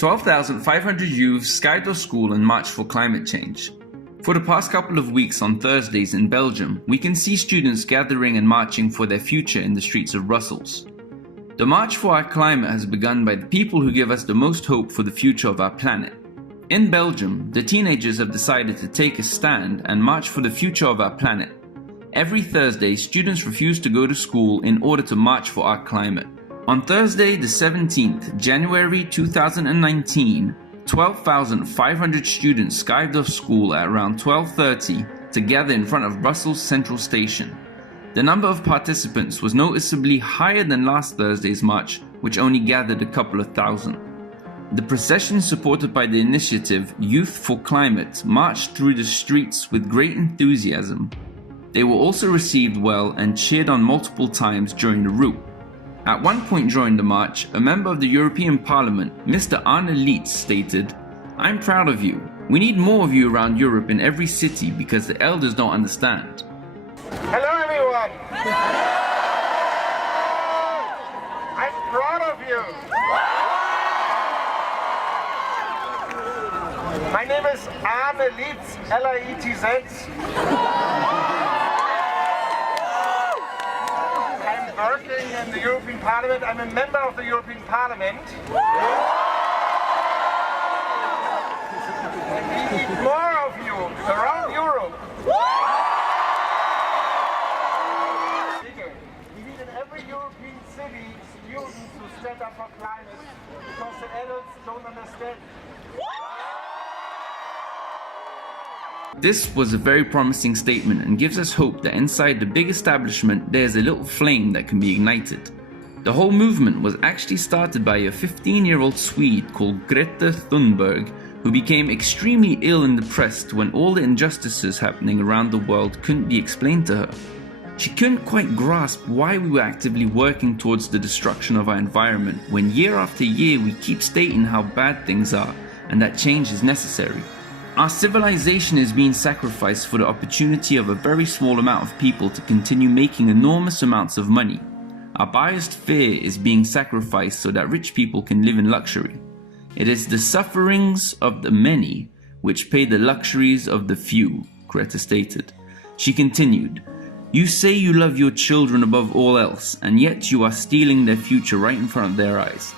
12,500 youths skived off school and marched for climate change. For the past couple of weeks on Thursdays in Belgium, we can see students gathering and marching for their future in the streets of Brussels. The March for Our Climate has begun by the people who give us the most hope for the future of our planet. In Belgium, the teenagers have decided to take a stand and march for the future of our planet. Every Thursday, students refuse to go to school in order to march for our climate. On Thursday, the 17th, January 2019, 12,500 students skived off school at around 12:30 to gather in front of Brussels Central Station. The number of participants was noticeably higher than last Thursday's march, which only gathered a couple of thousand. The procession, supported by the initiative Youth for Climate, marched through the streets with great enthusiasm. They were also received well and cheered on multiple times during the route. At one point during the march, a member of the European Parliament, Mr. Arne Lietz, stated, "I'm proud of you. We need more of you around Europe in every city because the elders don't understand." Hello everyone! I'm proud of you! My name is Arne Lietz, L-I-E-T-Z. I'm working in the European Parliament. I'm a member of the European Parliament. And we need more of you around Europe. We need in every European city students who stand up for climate because the adults don't understand. This was a very promising statement and gives us hope that inside the big establishment there's a little flame that can be ignited. The whole movement was actually started by a 15-year-old Swede called Greta Thunberg, who became extremely ill and depressed when all the injustices happening around the world couldn't be explained to her. She couldn't quite grasp why we were actively working towards the destruction of our environment when year after year we keep stating how bad things are and that change is necessary. Our civilization is being sacrificed for the opportunity of a very small amount of people to continue making enormous amounts of money. Our biased fear is being sacrificed so that rich people can live in luxury. It is the sufferings of the many which pay the luxuries of the few, Greta stated. She continued, "You say you love your children above all else, and yet you are stealing their future right in front of their eyes."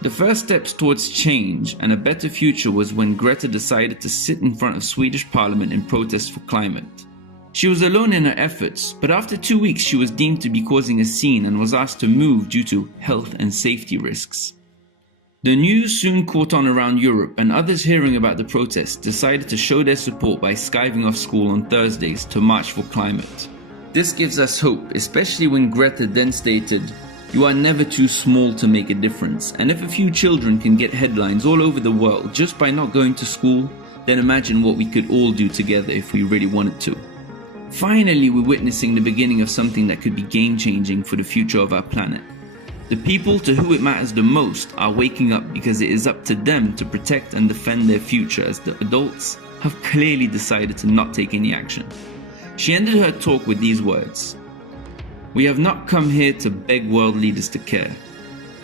The first steps towards change and a better future was when Greta decided to sit in front of Swedish Parliament in protest for climate. She was alone in her efforts, but after 2 weeks she was deemed to be causing a scene and was asked to move due to health and safety risks. The news soon caught on around Europe, and others hearing about the protest decided to show their support by skiving off school on Thursdays to march for climate. This gives us hope, especially when Greta then stated, "You are never too small to make a difference, and if a few children can get headlines all over the world just by not going to school, then imagine what we could all do together if we really wanted to." Finally, we're witnessing the beginning of something that could be game-changing for the future of our planet. The people to whom it matters the most are waking up because it is up to them to protect and defend their future, as the adults have clearly decided to not take any action. She ended her talk with these words, "We have not come here to beg world leaders to care.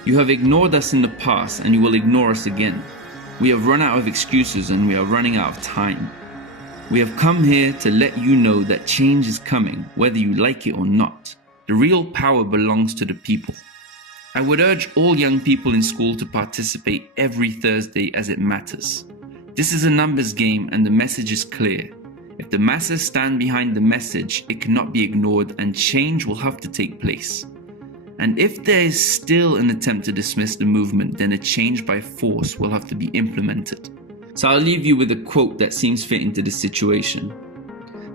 You have ignored us in the past and you will ignore us again. We have run out of excuses and we are running out of time. We have come here to let you know that change is coming, whether you like it or not. The real power belongs to the people." I would urge all young people in school to participate every Thursday as it matters. This is a numbers game and the message is clear. If the masses stand behind the message, it cannot be ignored and change will have to take place. And if there is still an attempt to dismiss the movement, then a change by force will have to be implemented. So I'll leave you with a quote that seems fitting to this situation.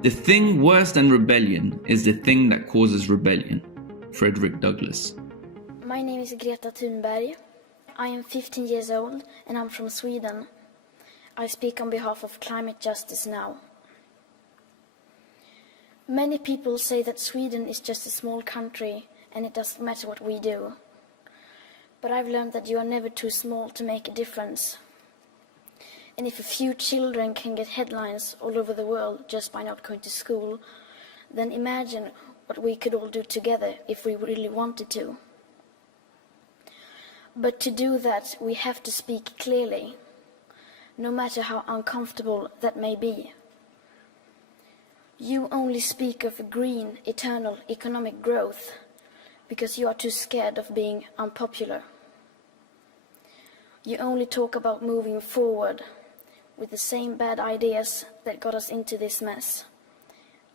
"The thing worse than rebellion is the thing that causes rebellion." Frederick Douglass. My name is Greta Thunberg. I am 15 years old and I'm from Sweden. I speak on behalf of climate justice now. Many people say that Sweden is just a small country and it doesn't matter what we do. But I've learned that you are never too small to make a difference. And if a few children can get headlines all over the world just by not going to school, then imagine what we could all do together if we really wanted to. But to do that, we have to speak clearly, no matter how uncomfortable that may be. You only speak of green, eternal economic growth because you are too scared of being unpopular. You only talk about moving forward with the same bad ideas that got us into this mess,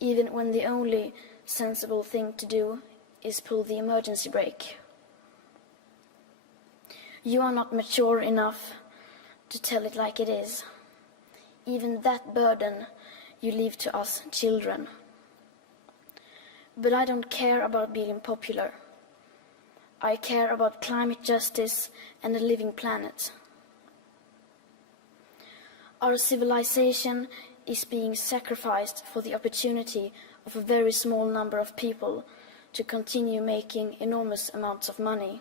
even when the only sensible thing to do is pull the emergency brake. You are not mature enough to tell it like it is. Even that burden you leave to us children. But I don't care about being popular. I care about climate justice and a living planet. Our civilization is being sacrificed for the opportunity of a very small number of people to continue making enormous amounts of money.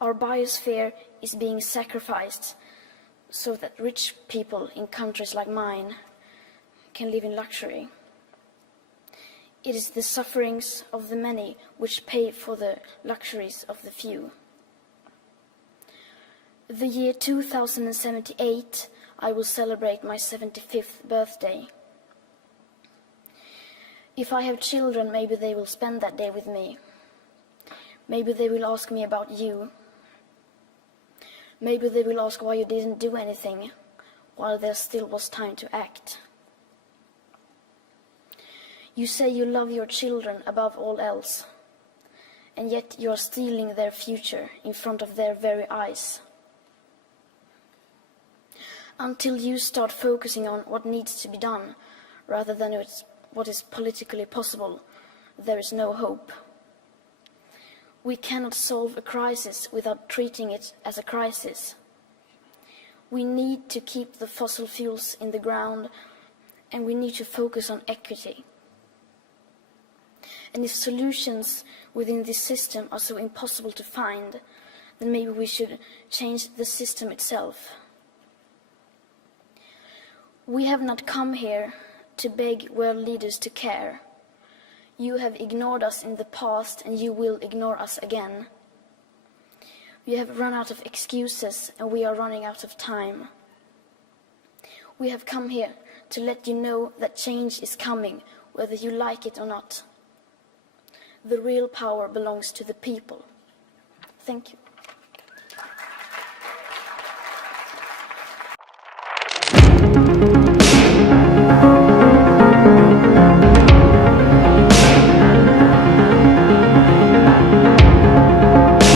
Our biosphere is being sacrificed so that rich people in countries like mine can live in luxury. It is the sufferings of the many which pay for the luxuries of the few. The year 2078, I will celebrate my 75th birthday. If I have children, maybe they will spend that day with me. Maybe they will ask me about you. Maybe they will ask why you didn't do anything while there still was time to act. You say you love your children above all else, and yet you are stealing their future in front of their very eyes. Until you start focusing on what needs to be done, rather than what is politically possible, there is no hope. We cannot solve a crisis without treating it as a crisis. We need to keep the fossil fuels in the ground, and we need to focus on equity. And if solutions within this system are so impossible to find, then maybe we should change the system itself. We have not come here to beg world leaders to care. You have ignored us in the past, and you will ignore us again. We have run out of excuses, and we are running out of time. We have come here to let you know that change is coming, whether you like it or not. The real power belongs to the people. Thank you.